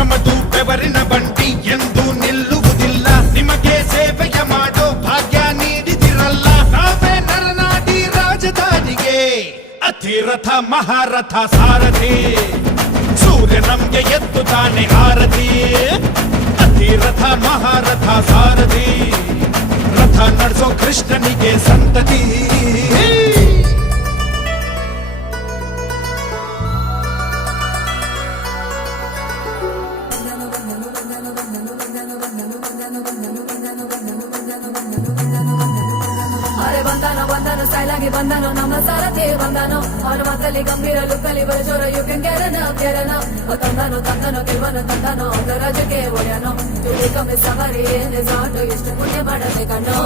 ನಮ್ಮದು ಬೆವರಿನ ಬಂಡಿ ಎಂದು ನಿಲ್ಲುವುದಿಲ್ಲ. ನಿಮಗೆ ಸೇವೆಯ ಮಾಡೋ ಭಾಗ್ಯ ನೀಡಿದಿರಲ್ಲ. ನಾವೇ ನರನಾಡಿ ರಾಜಧಾನಿಗೆ ಅತಿರಥ ಮಹಾರಥ ಸಾರಥಿ. ಸೂರ್ಯ ನಮ್ಗೆ ಎದ್ದು ತಾನೆ ಆರತಿ. ಅತಿರಥ ಮಹಾರಥ ಸಾರಥಿ. ರಥ ನಡೆಸೋ ಕೃಷ್ಣನಿಗೆ ಸಂತತಿ. ಅರೆ ಬಂದಾನೋ ಬಂದಾನೋ ಸ್ಟೈಲಾಗಿ ಬಂದಾನೋ ನಮ್ಮ ಸಾರಥಿ ಬಂದಾನೋ. ಅವನ ಮಾತಲ್ಲಿ ಗಂಭೀರ ಲುಕ್ಕಲ್ಲಿ ಬರಜೋರ ಯು ಕ್ಯಾನ್ ಕೆರನ ತಂದಾನೋ ತಂದಾನೋ ಗೆಲ್ವನು ತಂದಾನೋ ಅವರ ರಾಜಕ್ಕೆ ಒಡೆಯನೋ. ತುಳಿ ಕಮ್ಮಿ ಸವಾರಿ ಏನೇ ಸಾಟು ಎಷ್ಟು ಪುಣ್ಯ ಮಾಡದೆ ಕಣ್ಣೋ.